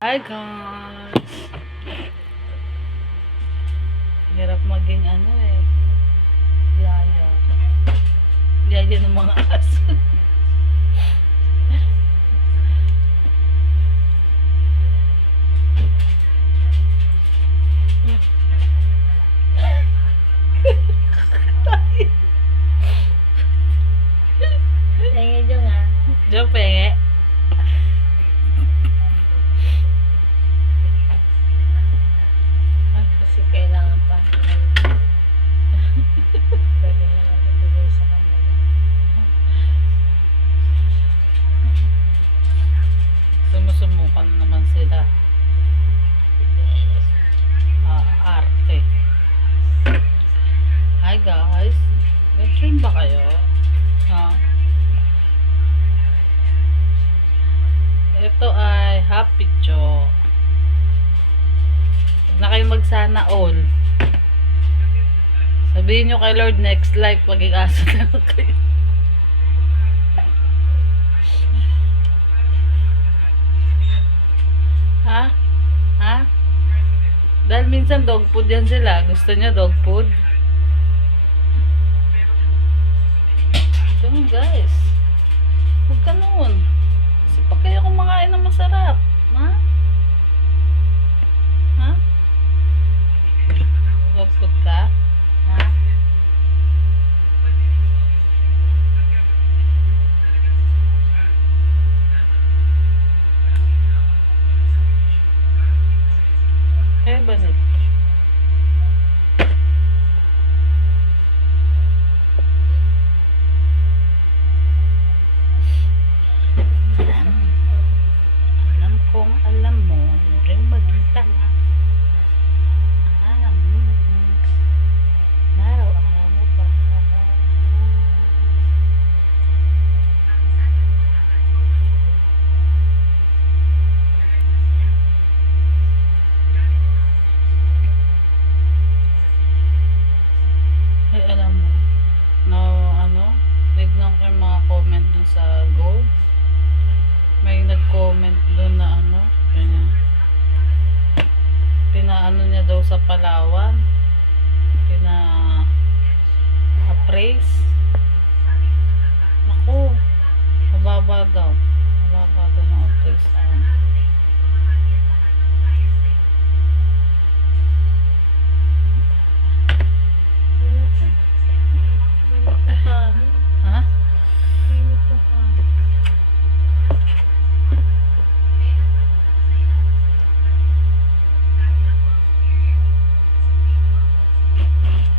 Hi guys! Hirap maging yaya. Yaya ng mga aso. Penge dyan nga. Diyan penge. Kasi kailangan pa nila. Pwede naman ibigay sa kanila. Sumusumukan naman sila. Arte. Hi guys! Nag-train ba kayo? Ha? Ito ay Happy Cho. Huwag na kayo magsana all. Sabihin nyo kay Lord next life maging aso na lang kayo. Ha? Ha? Dahil minsan dog food yan sila. Gusto niya dog food? Ganun guys. Huwag ka noon. Kasi pag kayo kumakain ng masarap. Ha? Ha? Dog food ka? Ha? Kaya ba nito? Alam kong alam mo, libreng maging tanga. Ang alam mo, naraw-araw mo pa. Ay, alam mo, tignan ko yung mga comment dun sa Gold. May nag-comment dun na ganyan. Pinaano niya daw sa Palawan. Pina-appraise. Naku, mababa daw. Mababa daw ng appraise sa Ha?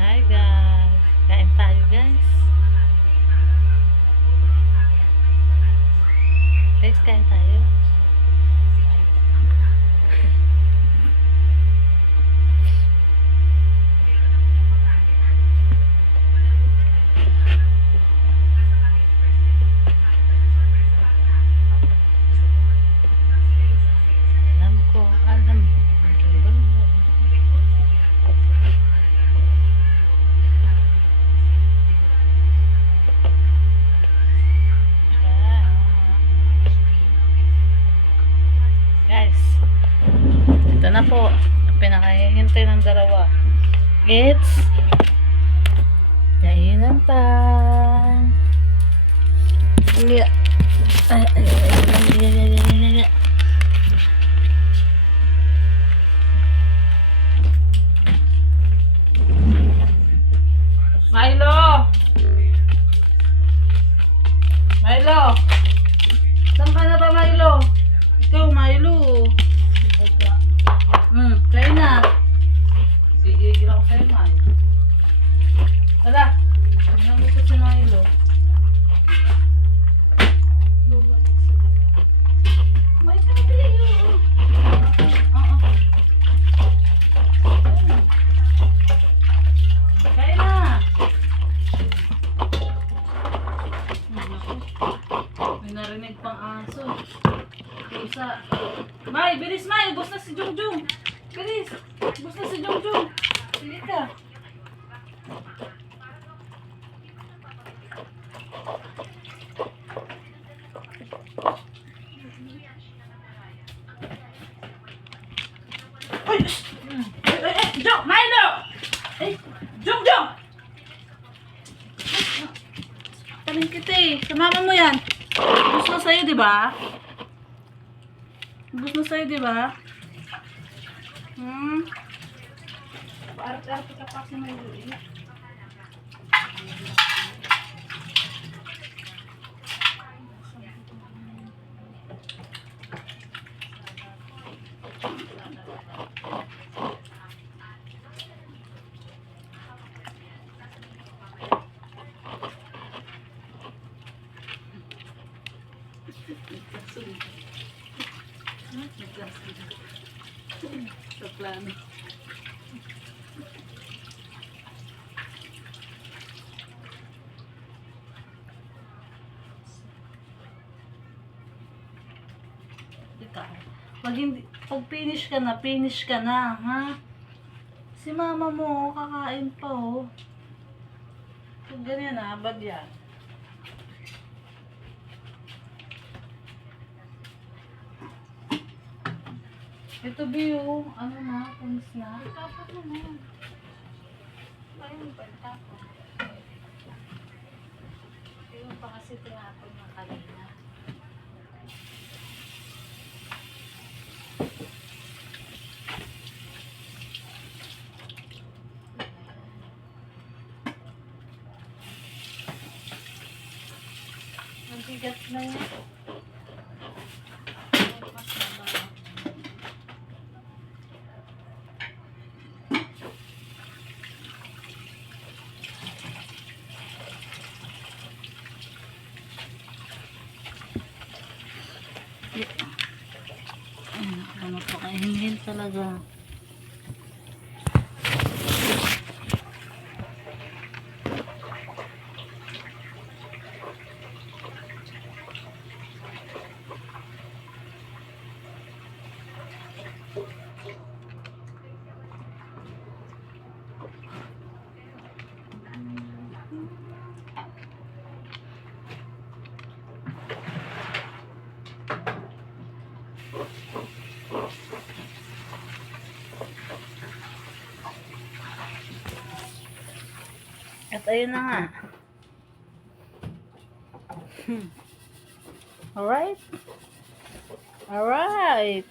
Hi guys! Kain tayo guys! Guys, kain tayo. Alam ko, alam mo, guys, ito na po ang pinakahihintay ng dalawa. It's kainan time. Ay, ay, ay, ay, ay, ay. Milo! Milo! Saan ka na ba, Milo? Ikaw, Milo. Kain na. Gigil ako sa'yo, Milo. Tara. Tignan mo po si Milo. May sabi yun. Oo. Kain na. May narinig pang aso. Isa. May, bilis May. Ubus na si Jungjung. Bilis. Ubus na si Jungjung. Sige ka. Uy! Jong! Milo! Eh, Jong! Jong! Taling kita eh. Sumama mo yan. Ubus na sa'yo, di ba? Ubus na sa'yo, di ba? Paart-arte ka pa si Milo eh. Sa plano. Ikaw, pag finish ka na, ha? Si mama mo, kakain pa, oh. Pag ganyan, ha? Bad yan. Ito, Bio. Ano na? Pumis na? Tapos mo na yan. Ayun pa, tapos. Ayun pa kasi tinapon ng kanina. Ang bigat na yan. Mas mabaho. Ano pa kainin talaga. At ayun na nga. Alright? Alright.